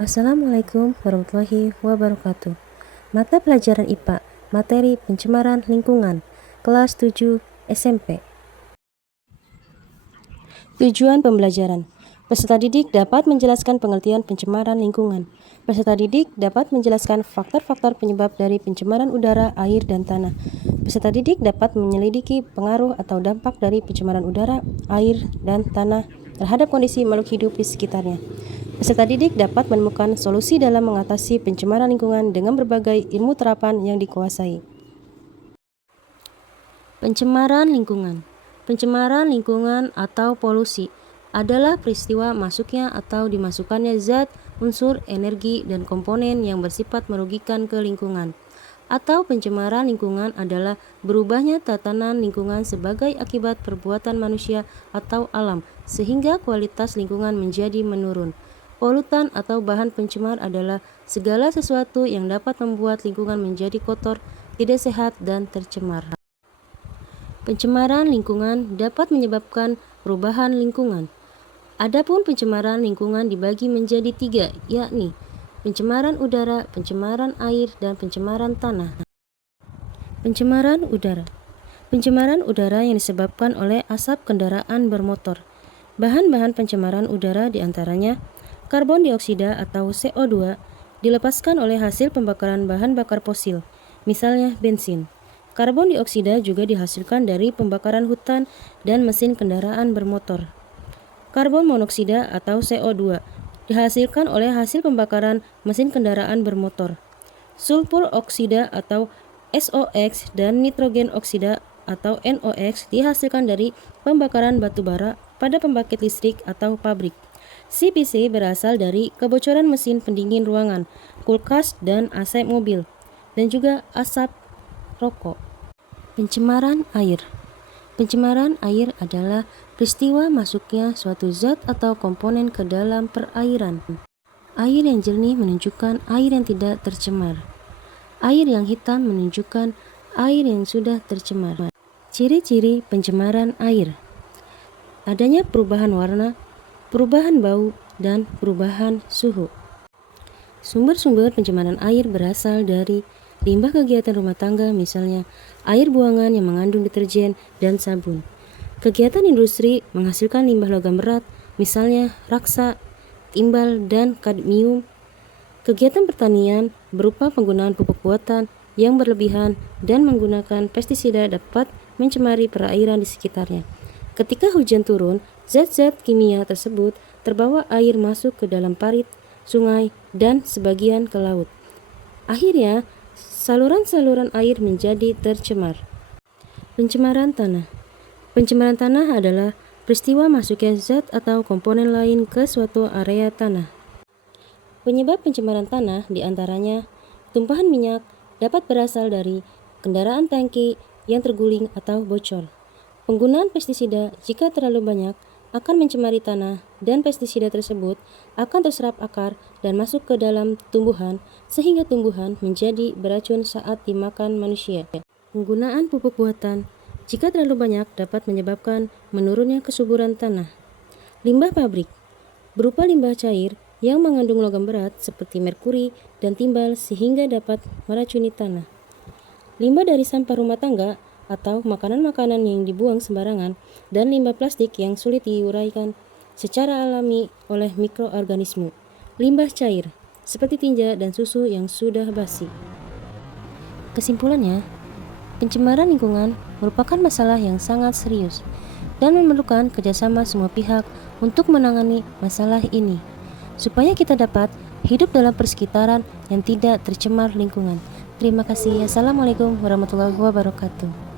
Assalamualaikum warahmatullahi wabarakatuh. Mata pelajaran IPA, materi pencemaran lingkungan, kelas 7 SMP. Tujuan pembelajaran. Peserta didik dapat menjelaskan pengertian pencemaran lingkungan. Peserta didik dapat menjelaskan faktor-faktor penyebab dari pencemaran udara, air, dan tanah. Peserta didik dapat menyelidiki pengaruh atau dampak dari pencemaran udara, air, dan tanah terhadap kondisi makhluk hidup di sekitarnya. Peserta didik dapat menemukan solusi dalam mengatasi pencemaran lingkungan dengan berbagai ilmu terapan yang dikuasai. Pencemaran lingkungan. Pencemaran lingkungan atau polusi adalah peristiwa masuknya atau dimasukkannya zat, unsur, energi, dan komponen yang bersifat merugikan ke lingkungan. Atau pencemaran lingkungan adalah berubahnya tatanan lingkungan sebagai akibat perbuatan manusia atau alam, sehingga kualitas lingkungan menjadi menurun. Polutan atau bahan pencemar adalah segala sesuatu yang dapat membuat lingkungan menjadi kotor, tidak sehat, dan tercemar. Pencemaran lingkungan dapat menyebabkan perubahan lingkungan. Adapun pencemaran lingkungan dibagi menjadi 3, yakni pencemaran udara, pencemaran air, dan pencemaran tanah. Pencemaran udara. Pencemaran udara yang disebabkan oleh asap kendaraan bermotor. Bahan-bahan pencemaran udara diantaranya karbon dioksida atau CO2 dilepaskan oleh hasil pembakaran bahan bakar fosil, misalnya bensin. Karbon dioksida juga dihasilkan dari pembakaran hutan dan mesin kendaraan bermotor. Karbon monoksida atau CO2 dihasilkan oleh hasil pembakaran mesin kendaraan bermotor. Sulfur oksida atau SOx dan nitrogen oksida atau NOx dihasilkan dari pembakaran batu bara pada pembangkit listrik atau pabrik. CPC berasal dari kebocoran mesin pendingin ruangan, kulkas, dan AC mobil, dan juga asap rokok. Pencemaran air. Pencemaran air adalah peristiwa masuknya suatu zat atau komponen ke dalam perairan. Air yang jernih menunjukkan air yang tidak tercemar. Air yang hitam menunjukkan air yang sudah tercemar. Ciri-ciri pencemaran air: adanya perubahan warna, perubahan bau, dan perubahan suhu. Sumber-sumber pencemaran air berasal dari limbah kegiatan rumah tangga, misalnya air buangan yang mengandung deterjen dan sabun. Kegiatan industri menghasilkan limbah logam berat, misalnya raksa, timbal, dan kadmium. Kegiatan pertanian berupa penggunaan pupuk buatan yang berlebihan dan menggunakan pestisida dapat mencemari perairan di sekitarnya. Ketika hujan turun, zat-zat kimia tersebut terbawa air masuk ke dalam parit, sungai, dan sebagian ke laut. Akhirnya, saluran-saluran air menjadi tercemar. Pencemaran tanah. Pencemaran tanah adalah peristiwa masuknya zat atau komponen lain ke suatu area tanah. Penyebab pencemaran tanah diantaranya tumpahan minyak dapat berasal dari kendaraan tangki yang terguling atau bocor. Penggunaan pestisida jika terlalu banyak akan mencemari tanah dan pestisida tersebut akan terserap akar dan masuk ke dalam tumbuhan sehingga tumbuhan menjadi beracun saat dimakan manusia. Penggunaan pupuk buatan jika terlalu banyak dapat menyebabkan menurunnya kesuburan tanah. Limbah pabrik berupa limbah cair yang mengandung logam berat seperti merkuri dan timbal sehingga dapat meracuni tanah. Limbah dari sampah rumah tangga atau makanan-makanan yang dibuang sembarangan, dan limbah plastik yang sulit diuraikan secara alami oleh mikroorganisme. Limbah cair seperti tinja dan susu yang sudah basi. Kesimpulannya, pencemaran lingkungan merupakan masalah yang sangat serius dan memerlukan kerjasama semua pihak untuk menangani masalah ini, supaya kita dapat hidup dalam persekitaran yang tidak tercemar lingkungan. Terima kasih. Assalamualaikum warahmatullahi wabarakatuh.